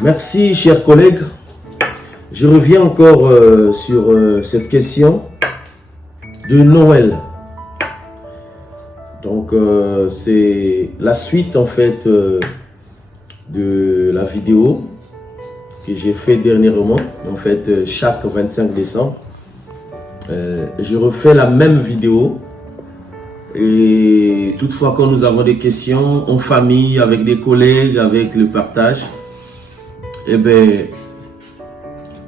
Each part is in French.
Merci, chers collègues. Je reviens encore sur cette question de Noël. Donc, c'est la suite en fait de la vidéo que j'ai fait dernièrement. En fait, chaque 25 décembre, je refais la même vidéo. Et toutefois, quand nous avons des questions en famille, avec des collègues, avec le partage, eh bien,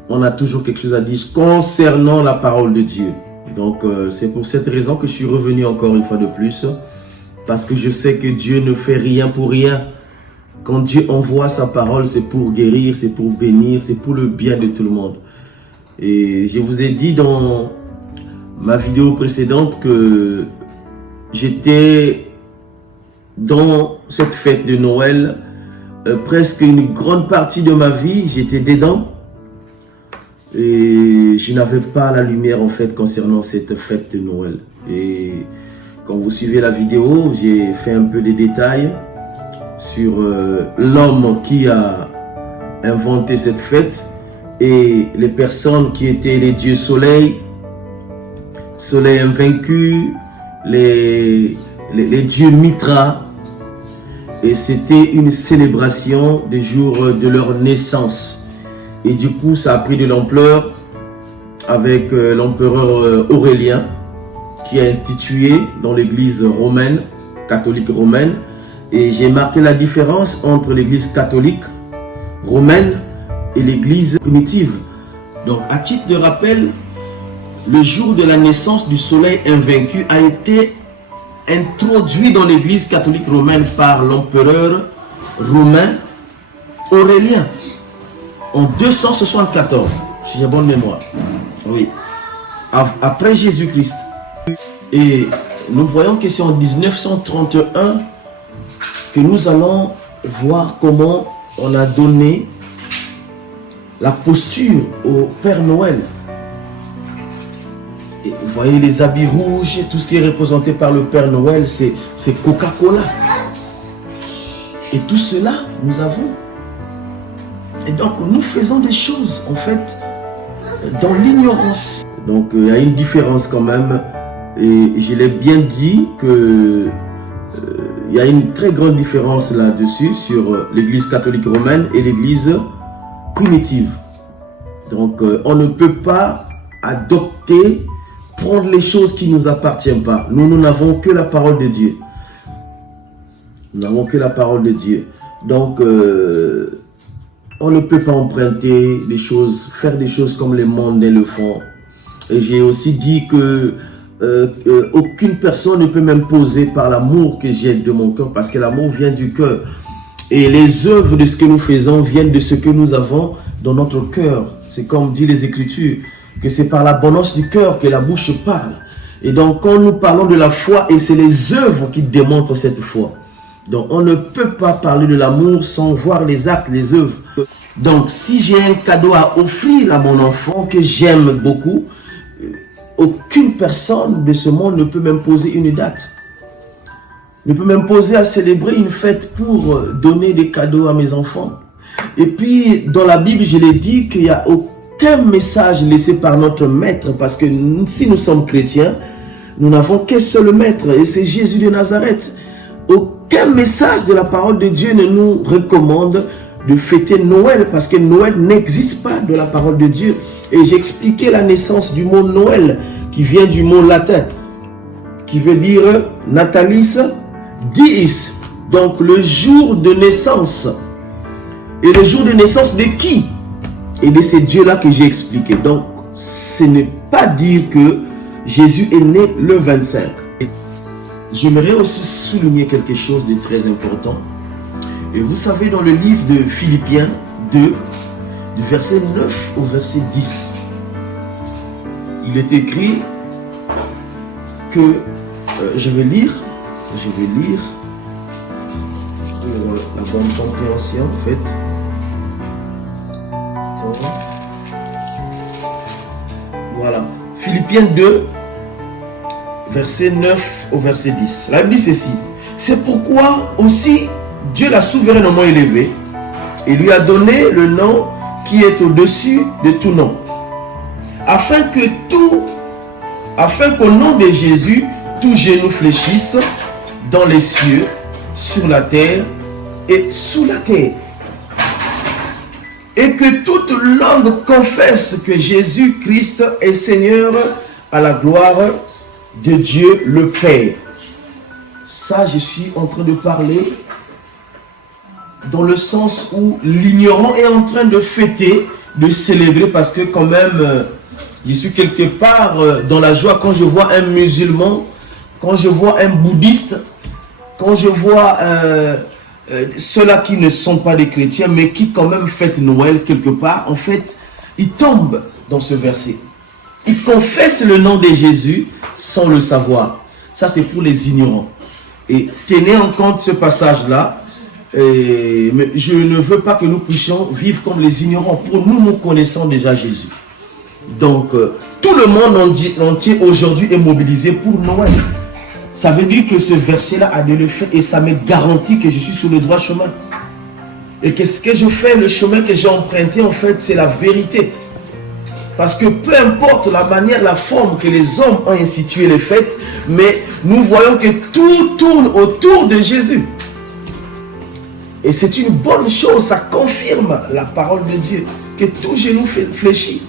on a toujours quelque chose à dire concernant la parole de Dieu. Donc, c'est pour cette raison que je suis revenu encore une fois de plus. Parce que je sais que Dieu ne fait rien pour rien. Quand Dieu envoie sa parole, c'est pour guérir, c'est pour bénir, c'est pour le bien de tout le monde. Et je vous ai dit dans ma vidéo précédente que j'étais dans cette fête de Noël, presque une grande partie de ma vie, j'étais dedans. Et je n'avais pas la lumière en fait concernant cette fête de Noël. Et quand vous suivez la vidéo, j'ai fait un peu des détails sur l'homme qui a inventé cette fête et les personnes qui étaient les dieux soleil, soleil invaincu, les dieux Mitra. Et c'était une célébration des jours de leur naissance. Et du coup, ça a pris de l'ampleur avec l'empereur Aurélien qui a institué dans l'église romaine, catholique romaine. Et j'ai marqué la différence entre l'église catholique romaine et l'église primitive. Donc, à titre de rappel, le jour de la naissance du soleil invaincu a été introduit dans l'église catholique romaine par l'empereur romain Aurélien en 274, si j'ai bonne mémoire. Oui, après Jésus-Christ. Et nous voyons que c'est en 1931 que nous allons voir comment on a donné la posture au Père Noël. Et vous voyez les habits rouges, tout ce qui est représenté par le Père Noël, c'est Coca-Cola. Et tout cela, nous avons. Et donc, nous faisons des choses, en fait, dans l'ignorance. Donc, il y a une différence quand même. Et je l'ai bien dit que il y a une très grande différence là-dessus sur l'église catholique romaine et l'église primitive. Donc, on ne peut pas adopter, prendre les choses qui ne nous appartiennent pas. Nous n'avons que la parole de Dieu. Nous n'avons que la parole de Dieu. Donc, on ne peut pas emprunter des choses, faire des choses comme les mondains le font. Et j'ai aussi dit que aucune personne ne peut m'imposer par l'amour que j'ai de mon cœur, parce que l'amour vient du cœur. Et les œuvres de ce que nous faisons viennent de ce que nous avons dans notre cœur. C'est comme dit les Écritures, que c'est par l'abondance du cœur que la bouche parle. Et donc, quand nous parlons de la foi, et c'est les œuvres qui démontrent cette foi. Donc, on ne peut pas parler de l'amour sans voir les actes, les œuvres. Donc, si j'ai un cadeau à offrir à mon enfant que j'aime beaucoup, aucune personne de ce monde ne peut m'imposer une date. Ne peut m'imposer à célébrer une fête pour donner des cadeaux à mes enfants. Et puis, dans la Bible, je l'ai dit qu'il n'y a aucun message laissé par notre maître, parce que si nous sommes chrétiens, nous n'avons qu'un seul maître, et c'est Jésus de Nazareth. Aucun message de la parole de Dieu ne nous recommande de fêter Noël, parce que Noël n'existe pas de la parole de Dieu. Et j'ai expliqué la naissance du mot Noël, qui vient du mot latin, qui veut dire Natalis Diis, donc le jour de naissance. Et le jour de naissance de qui? Et de ces dieux-là que j'ai expliqué. Donc, ce n'est pas dire que Jésus est né le 25. J'aimerais aussi souligner quelque chose de très important. Et vous savez, dans le livre de Philippiens 2, du verset 9 au verset 10, il est écrit que, je vais lire pour la bonne compréhension en fait. Voilà, Philippiens 2, verset 9 au verset 10. La Bible dit ceci: c'est pourquoi aussi Dieu l'a souverainement élevé et lui a donné le nom qui est au-dessus de tout nom, afin qu'au nom de Jésus, tout genou fléchisse dans les cieux, sur la terre et sous la terre. Et que toute langue confesse que Jésus-Christ est Seigneur, à la gloire de Dieu le Père. Ça, je suis en train de parler dans le sens où l'ignorant est en train de fêter, de célébrer, parce que quand même, je suis quelque part dans la joie quand je vois un musulman, quand je vois un bouddhiste, quand je vois ceux-là qui ne sont pas des chrétiens, mais qui quand même fêtent Noël quelque part. En fait, ils tombent dans ce verset. Ils confessent le nom de Jésus sans le savoir. Ça, c'est pour les ignorants. Et tenez en compte ce passage-là. Mais je ne veux pas que nous puissions vivre comme les ignorants. Pour nous, nous connaissons déjà Jésus. Donc, tout le monde entier aujourd'hui est mobilisé pour Noël. Ça veut dire que ce verset-là a de l'effet et ça me garantit que je suis sur le droit chemin. Et qu'est-ce que je fais? Le chemin que j'ai emprunté, en fait, c'est la vérité. Parce que peu importe la manière, la forme que les hommes ont institué les fêtes, mais nous voyons que tout tourne autour de Jésus. Et c'est une bonne chose, ça confirme la parole de Dieu, que tout genou fléchit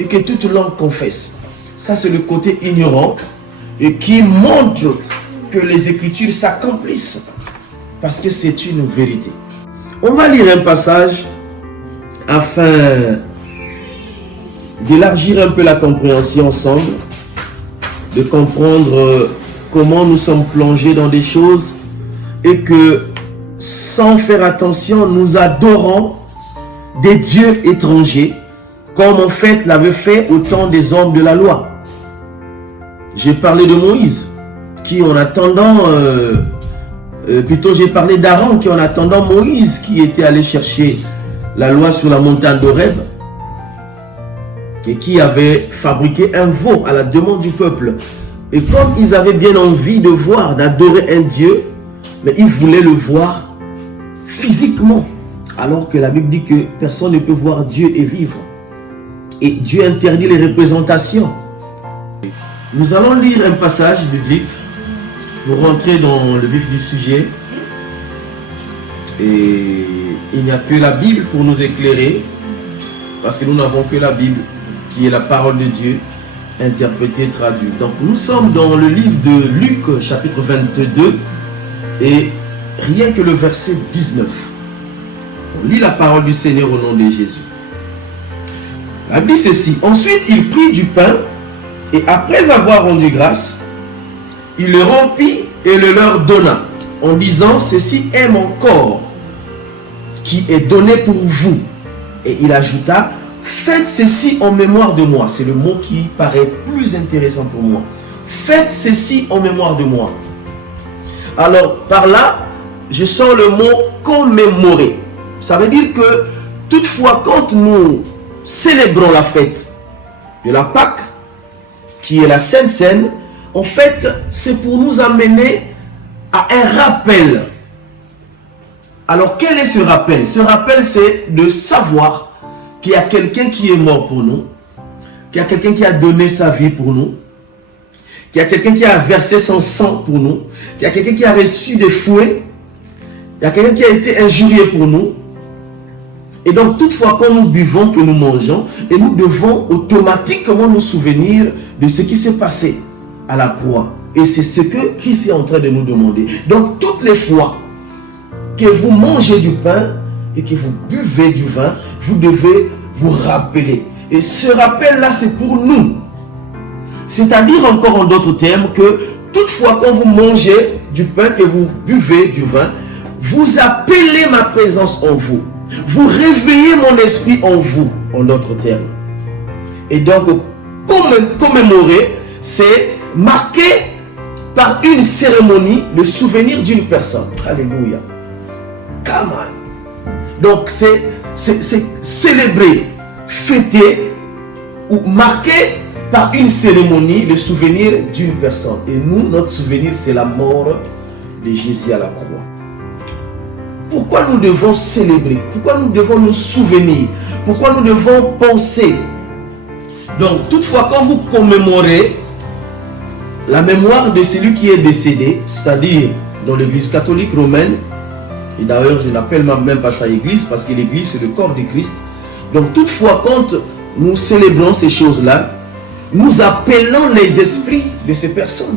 et que toute langue confesse. Ça, c'est le côté ignorant et qui montre que les Écritures s'accomplissent parce que c'est une vérité. On va lire un passage afin d'élargir un peu la compréhension ensemble, de comprendre comment nous sommes plongés dans des choses et que sans faire attention, nous adorons des dieux étrangers comme en fait l'avait fait au temps des hommes de la loi. J'ai parlé de Moïse qui en attendant, plutôt j'ai parlé d'Aaron qui en attendant Moïse qui était allé chercher la loi sur la montagne d'Horeb et qui avait fabriqué un veau à la demande du peuple. Et comme ils avaient bien envie de voir, d'adorer un Dieu, mais ils voulaient le voir physiquement. Alors que la Bible dit que personne ne peut voir Dieu et vivre. Et Dieu interdit les représentations. Nous allons lire un passage biblique pour rentrer dans le vif du sujet. Et il n'y a que la Bible pour nous éclairer, parce que nous n'avons que la Bible, qui est la parole de Dieu, interprétée, traduite. Donc nous sommes dans le livre de Luc, chapitre 22, et rien que le verset 19. On lit la parole du Seigneur au nom de Jésus. La Bible dit ceci. Ensuite, il prit du pain, et après avoir rendu grâce, il le remplit et le leur donna, en disant, ceci est mon corps, qui est donné pour vous. Et il ajouta, faites ceci en mémoire de moi. C'est le mot qui paraît plus intéressant pour moi. Faites ceci en mémoire de moi. Alors, par là, je sens le mot commémorer. Ça veut dire que, toutefois, quand nous célébrons la fête de la Pâque, qui est la Sainte Seine, en fait, c'est pour nous amener à un rappel. Alors, quel est ce rappel? Ce rappel, c'est de savoir qu'il y a quelqu'un qui est mort pour nous, qu'il y a quelqu'un qui a donné sa vie pour nous, qu'il y a quelqu'un qui a versé son sang pour nous, qu'il y a quelqu'un qui a reçu des fouets, il y a quelqu'un qui a été injurié pour nous. Et donc, toutefois, quand nous buvons, que nous mangeons, et nous devons automatiquement nous souvenir de ce qui s'est passé à la croix. Et c'est ce que Christ est en train de nous demander. Donc, toutes les fois que vous mangez du pain et que vous buvez du vin, vous devez vous rappeler. Et ce rappel-là, c'est pour nous. C'est-à-dire, encore en d'autres termes, que toutefois, quand vous mangez du pain, que vous buvez du vin, vous appelez ma présence en vous. Vous réveillez mon esprit en vous, en d'autres termes. Et donc, commémorer, c'est marquer par une cérémonie le souvenir d'une personne. Alléluia. Come on. Donc, c'est célébrer, fêter ou marquer par une cérémonie le souvenir d'une personne. Et nous, notre souvenir, c'est la mort de Jésus à la croix. pourquoi nous devons célébrer? Pourquoi nous devons nous souvenir? Pourquoi nous devons penser? Donc, toutefois, quand vous commémorez la mémoire de celui qui est décédé, c'est-à-dire dans l'église catholique romaine, et d'ailleurs je n'appelle même pas ça église, parce que l'église c'est le corps de Christ. Donc toutefois, quand nous célébrons ces choses-là, nous appelons les esprits de ces personnes,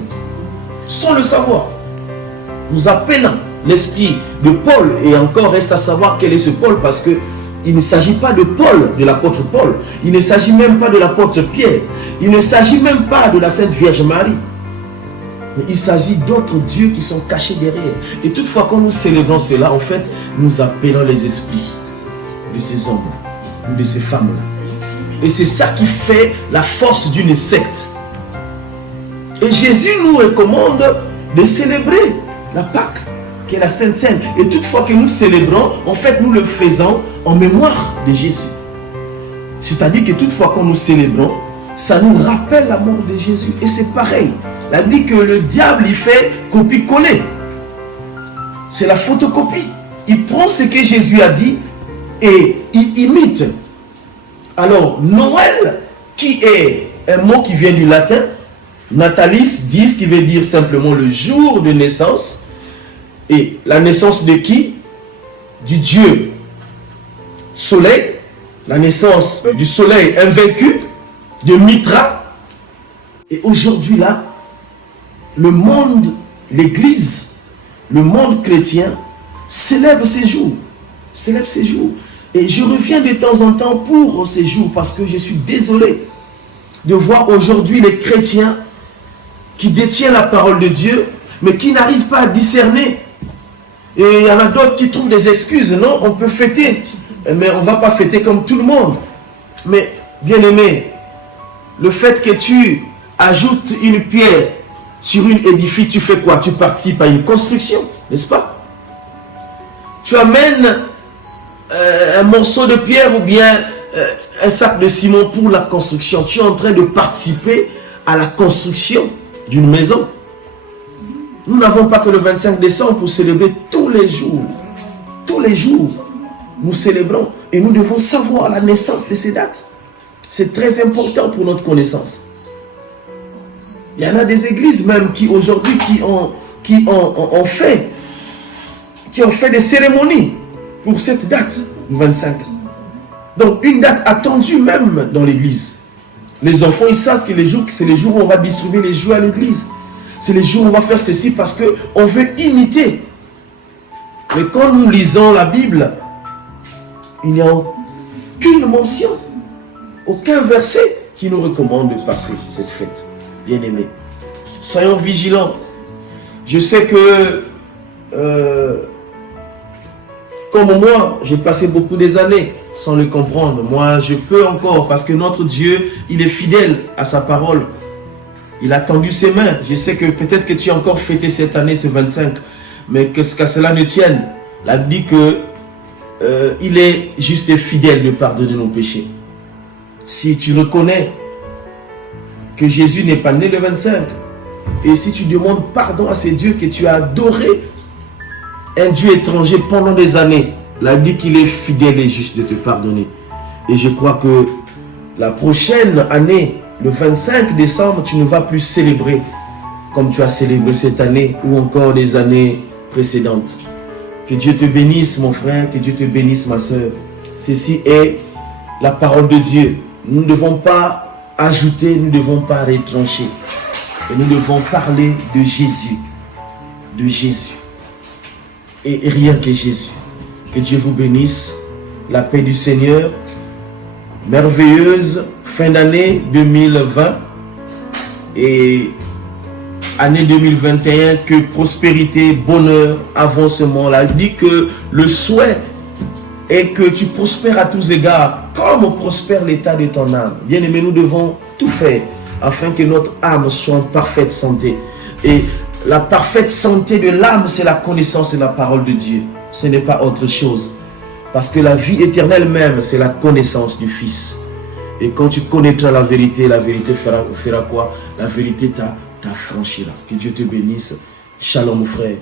sans le savoir. Nous appelons l'esprit de Paul, et encore reste à savoir quel est ce Paul, parce que il ne s'agit pas de Paul, de l'apôtre Paul, il ne s'agit même pas de l'apôtre Pierre, il ne s'agit même pas de la Sainte Vierge Marie. Il s'agit d'autres dieux qui sont cachés derrière. Et toutefois, quand nous célébrons cela, en fait, nous appelons les esprits de ces hommes ou de ces femmes-là. Et c'est ça qui fait la force d'une secte. Et Jésus nous recommande de célébrer la Pâque, qui est la Sainte Seine. Et toutefois que nous célébrons, en fait, nous le faisons en mémoire de Jésus. C'est-à-dire que toutefois, quand nous célébrons, ça nous rappelle la mort de Jésus. Et c'est pareil. La Bible dit que le diable, il fait copie-coller. C'est la photocopie. Il prend ce que Jésus a dit et il imite. Alors, Noël, qui est un mot qui vient du latin, natalis, dit, qui veut dire simplement le jour de naissance. Et la naissance de qui? Du Dieu Soleil, la naissance du soleil invaincu, de Mitra. Et aujourd'hui là, le monde, l'église, le monde chrétien célèbre ces jours. Célèbre ces jours. Et je reviens de temps en temps pour ces jours parce que je suis désolé de voir aujourd'hui les chrétiens qui détiennent la parole de Dieu, mais qui n'arrivent pas à discerner. Et il y en a d'autres qui trouvent des excuses. Non, on peut fêter, mais on ne va pas fêter comme tout le monde. Mais, bien aimé, le fait que tu ajoutes une pierre sur une édifice, tu fais quoi? Tu participes à une construction, n'est-ce pas? Tu amènes un morceau de pierre ou bien un sac de ciment pour la construction. Tu es en train de participer à la construction d'une maison. Nous n'avons pas que le 25 décembre pour célébrer tous les jours. Tous les jours, nous célébrons et nous devons savoir la naissance de ces dates. C'est très important pour notre connaissance. Il y en a des églises même qui aujourd'hui qui ont fait des cérémonies pour cette date, le 25. Donc une date attendue même dans l'église. Les enfants, ils savent que c'est les jours où on va distribuer les jouets à l'église. C'est les jours où on va faire ceci parce qu'on veut imiter. Mais quand nous lisons la Bible, il n'y a aucune mention, aucun verset qui nous recommande de passer cette fête. Bien-aimés, soyons vigilants. Je sais que, comme moi, j'ai passé beaucoup des années sans le comprendre. Moi, je peux encore, parce que notre Dieu, il est fidèle à sa parole. Il a tendu ses mains. Je sais que peut-être que tu as encore fêté cette année, ce 25, mais qu'à cela ne tienne. La Bible dit que il est juste et fidèle de pardonner nos péchés. Si tu reconnais que Jésus n'est pas né le 25, et si tu demandes pardon à ces dieux que tu as adoré, un Dieu étranger pendant des années, la Bible dit qu'il est fidèle et juste de te pardonner. Et je crois que la prochaine année, le 25 décembre, tu ne vas plus célébrer comme tu as célébré cette année ou encore des années précédentes. Que Dieu te bénisse, mon frère, que Dieu te bénisse, ma soeur. Ceci est la parole de Dieu. Nous ne devons pas ajouter, nous ne devons pas retrancher. Et nous devons parler de Jésus. De Jésus. Et rien que Jésus. Que Dieu vous bénisse. La paix du Seigneur. Merveilleuse fin d'année 2020. Et année 2021, que prospérité, bonheur, avancement. Là, il dit que le souhait est que tu prospères à tous égards, comme prospère l'état de ton âme. Bien aimé, nous devons tout faire afin que notre âme soit en parfaite santé. Et la parfaite santé de l'âme, c'est la connaissance de la parole de Dieu. Ce n'est pas autre chose. Parce que la vie éternelle même, c'est la connaissance du Fils. Et quand tu connaîtras la vérité fera quoi? La vérité t'affranchira. Que Dieu te bénisse. Shalom, frère.